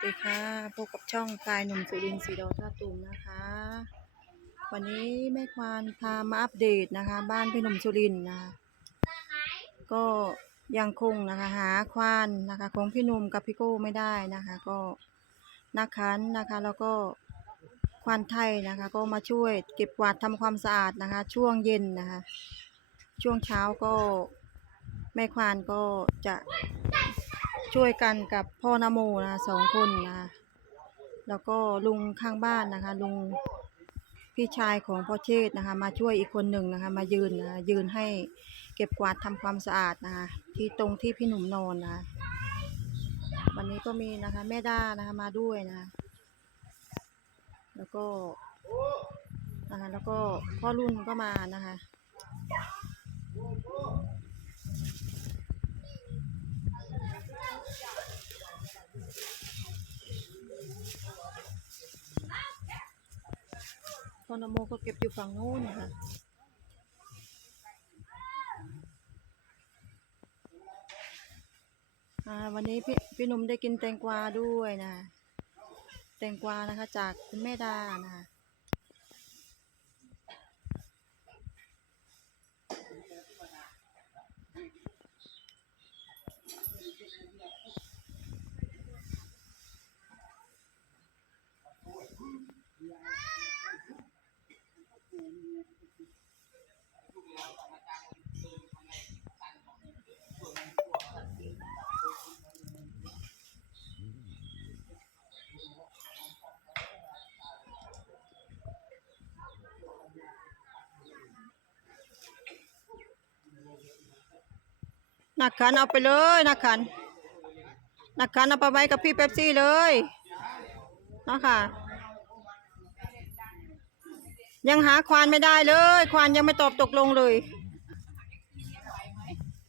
สดีค่ะพบกับช่องพลายหนุ่มสุรินทร์สีดอท่าตูมนะคะ วันนี้แม่ควานพามาอัปเดตนะคะ บ้านพี่หนุ่มสุรินทร์นะคะก็ยังคงนะคะหาควานนะคะของพี่หนุ่มกับพี่โก้ไม่ได้นะคะ ก็นักขันนะคะ แล้วก็ควานไทยนะคะ ก็มาช่วยเก็บกวาดทำความสะอาดนะคะ ช่วงเย็นนะคะ ช่วงเช้าก็แม่ควานก็จะ ช่วยกันกับพ่อนโมนะสองคนนะแล้วก็ลุงข้างบ้านนะคะ ลุงพี่ชายของพ่อเชษนะคะ มาช่วยอีกคนหนึ่งนะคะ มายืนนะยืนให้เก็บกวาดทำความสะอาดนะคะ ที่ตรงที่พี่หนุ่มนอนนะวันนี้ก็มีนะคะ แม่ด้านะคะมาด้วยนะ แล้วก็นะคะแล้วก็พ่อรุ่นก็มานะคะ พอนโมก็เก็บอยู่ฝั่งโน้นนะคะอ่าวันนี้พี่พี่หนุ่มได้กินแตงกวาด้วยนะ แตงกวานะคะ จากคุณแม่ดานะคะ นักขันเอาไปเลยนักขันนักขันเอาไปไว้กับพี่เป๊ปซี่เลยนะคะยังหาควานไม่ได้เลย ควานยังไม่ตอบตกลงเลย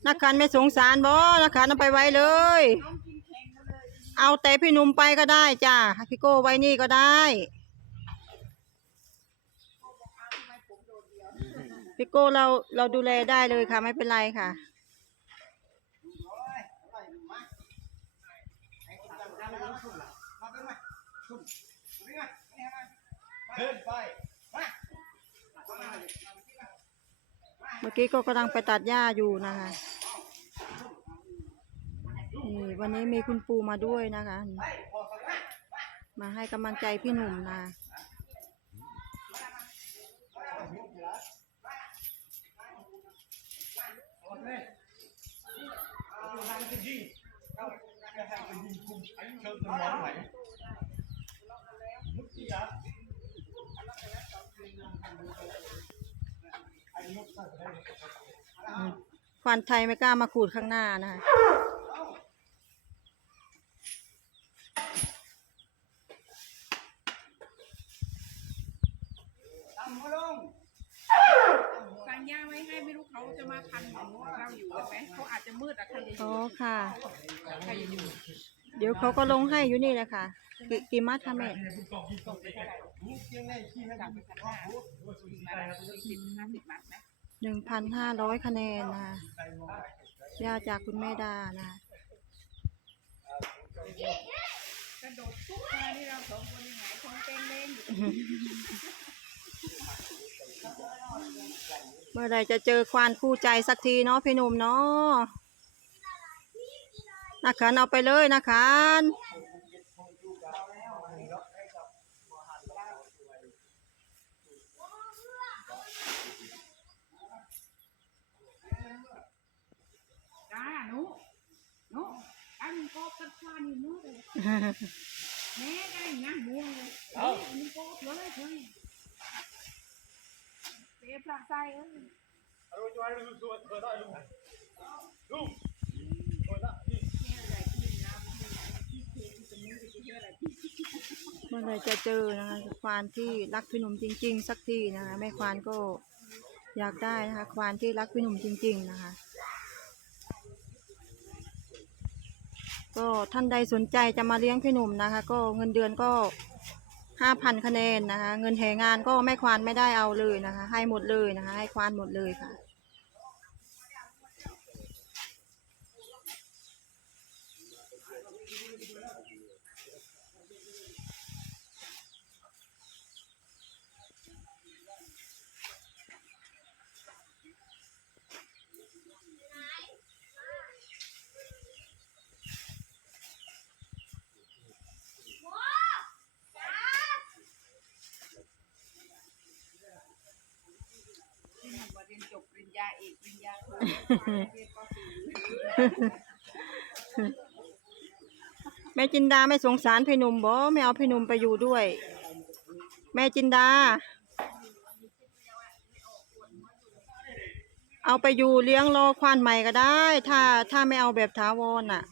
นักขันไม่สงสารบอนักขันเอาไปไว้เลย เอาแต่พี่หนุ่มไปก็ได้จ้าพี่โก้ไว้นี่ก็ได้พี่โก้เราเราดูแลได้เลยค่ะ ไม่เป็นไรค่ะ เมื่อกี้ก็กำลังไปตัดหญ้าอยู่นะคะนี่วันนี้มีคุณปูมาด้วยนะคะ มาให้กำลังใจพี่หนุ่มนะทางจะยิงเข้า ควันไทยไม่กล้ามาขูดข้างหน้านะคะตามมาลงสั่งยาไว้ให้ไม่รู้เขาจะมาพันของเราอยู่กันไหมเขาอาจจะมืดอะใครจะออ๋ยู่อค่ะ ใครจะอยู่ เดี๋ยวเขาก็ลงให้อยู่นี่แหละค่ะ กิกี่มัดคะแม่มุดยังไงขี้ให้สั่งมันไปพันห้ามาสี่สิบห้าสิบบาทไหมหนึ่งพันห้าร้อยคะแนนนะคะย่าจากคุณแม่ดานะคะกระโดดตุ๊กมาที่เราสองคนยังไงคงเต้นเล่นอยู่เมื่อไรจะเจอควานคู่ใจสักทีเนาะพี่หนุ่มเนาะนักขันเอาไปเลยนักขัน จ้าหนูหนูอันนี้ก็กัดฟ้านี่นู้เลย แม่ได้นั่งบัวเลยอันนี้ก็เลยเลยเสียพระใจเอ้ยเอาจอยลุงสวดเปิดได้ลุงลุงเปิดละนี่เมื่อไรจะเจอนะคะควานที่รักพี่หนุ่มจริง ๆ สักทีนะคะแม่ควานก็อยากได้นะคะควานที่รักพี่หนุ่มจริง ๆ นะคะ ก็ท่านใดสนใจจะมาเลี้ยงพี่หนุ่มนะคะ ก็เงินเดือนก็ห้าพันคะแนนนะคะ เงินแห่งานก็แม่ควานไม่ได้เอาเลยนะคะ ให้หมดเลยนะคะ ให้ควานหมดเลยค่ะ เอกปริญญาโทเรียนปอสี่ แม่จินดาไม่สงสารพี่หนุ่มบ่ไม่เอาพี่หนุ่มไปอยู่ด้วย แม่จินดา เอาไปอยู่เลี้ยงรอควานใหม่ก็ได้ ถ้าถ้าไม่เอาแบบถาวรน่ะ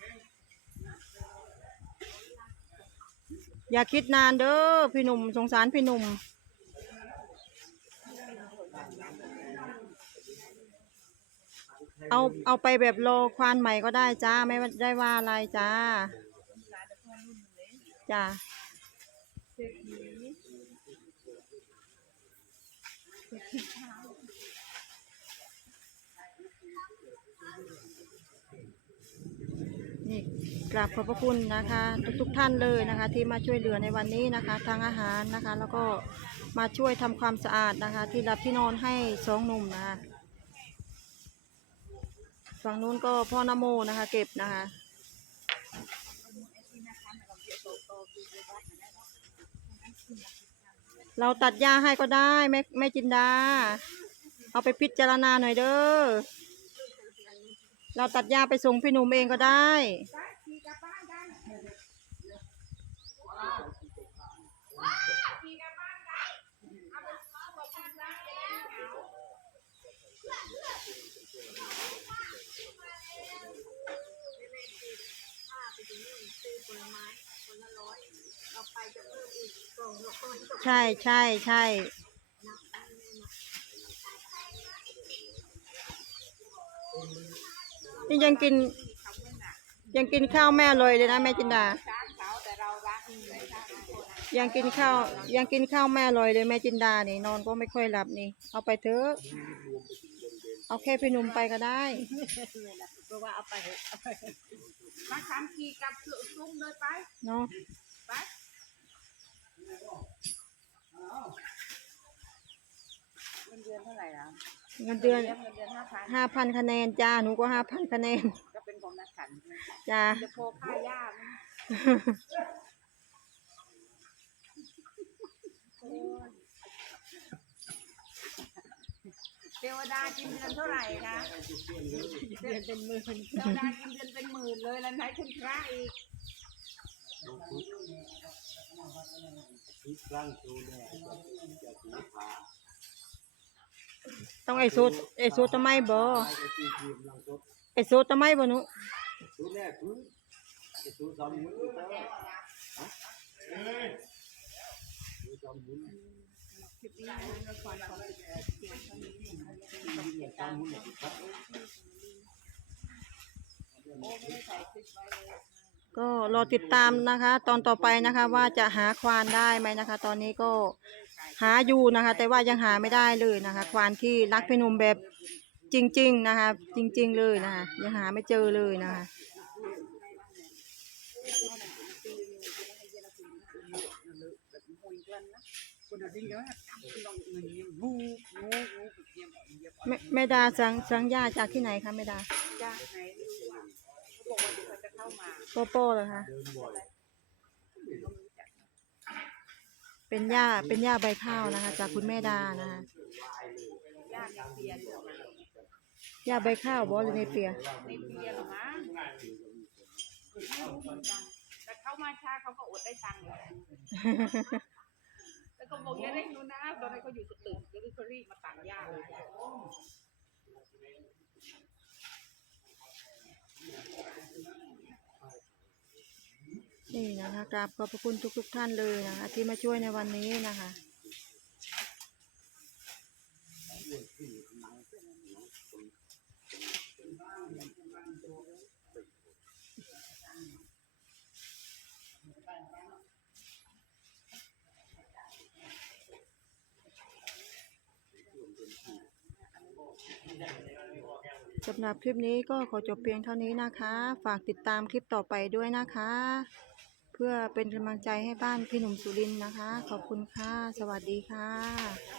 อย่าคิดนานเด้อพี่หนุ่มสงสารพี่หนุ่ม เอาเอาไปแบบรอควานใหม่ก็ได้จ้าไม่ได้ว่าอะไรจ้าจ้านี่กราบขอบพระคุณนะคะ ทุกๆท่านเลยนะคะ ที่มาช่วยเหลือในวันนี้นะคะทางอาหารนะคะ แล้วก็มาช่วยทำความสะอาดนะคะ ที่รับที่นอนให้สองหนุ่มนะคะ ฝั่งนู้นก็พ่อนโมนะคะ เก็บนะคะ เราตัดหญ้าให้ก็ได้แม่แม่จินดา เอาไปพิจารณาหน่อยเด้อ เราตัดหญ้าไปส่งพี่หนุ่มเองก็ได้ ไปขี่กลับบ้านกันขี่กลับบ้านกันเอาไปเอาไปกลับบ้านกัน ใช่ใช่ใช่นี่ยังกิน ยังกินข้าวแม่เลยเลยนะแม่จินดาช้างเขาแต่เรารักเลยช้างคนนั้นยังกินข้าวยังกินข้าวแม่เลยเลยแม่จินดานี่นอนก็ไม่ค่อยหลับนี่เอาไปเถอะเอาแค่พี่หนุ่มไปก็ได้ เพราะว่าเอาไปเถอะเอาไป เถอะมาทำขี่กลับสุซุ้มเลยไป เนาะไป เงินเดือนเท่าไหร่แล้วเงินเดือนเงินเดือนห้าพันห้าพันคะแนนจ้าหนูก็ห้าพันคะแนนก็เป็นของนักขันนะจ้าจะโพค่าหญ้าไหม เทวดากินเดือนเท่าไหร่คะเดือนเป็นหมื่นเทวดากินเดือนเป็นหมื่นเลยแล้วไหนคุณพระอีกต้องไอโซดไอโซดทำไมบ่ไอโซดทำไมบ่หนู ก็รอติดตามนะคะ ตอนต่อไปนะคะว่าจะหาควานได้ไหมนะคะ ตอนนี้ก็หาอยู่นะคะ แต่ว่ายังหาไม่ได้เลยนะคะ ควานที่รักพี่หนุ่มแบบจริง ๆนะคะ จริง ๆ เลยนะคะยังหาไม่เจอเลยนะคะ แม่แม่ดาสังสังยาจากที่ไหนคะแม่ดาจ้าไหนรู้อะเขาบอกว่าเดี๋ยวเขาจะเข้ามาโปโป้เหรอคะเป็นหญ้าเป็นหญ้าใบข้าวนะคะ จากคุณแม่ดานะคะญาติในเปียหรือเปล่าหญ้าใบข้าวบอหรือในเปียในเปียหรือมั้งไม่รู้เหมือนกันแต่เขามาช้าเขาก็อดได้ตังค์เลย ก็บอกอย่าเร่งดูนะตอนนั้นเขาอยู่สตึกเดลิเวอรี่มาต่างญากเลยนี่นะคะกราบขอบพระคุณทุกๆท่านเลยนะคะที่มาช่วยในวันนี้นะคะ สำหรับคลิปนี้ก็ขอจบเพียงเท่านี้นะคะ ฝากติดตามคลิปต่อไปด้วยนะคะ เพื่อเป็นกำลังใจให้บ้านพี่หนุ่มสุรินนะคะ ขอบคุณค่ะ สวัสดีค่ะ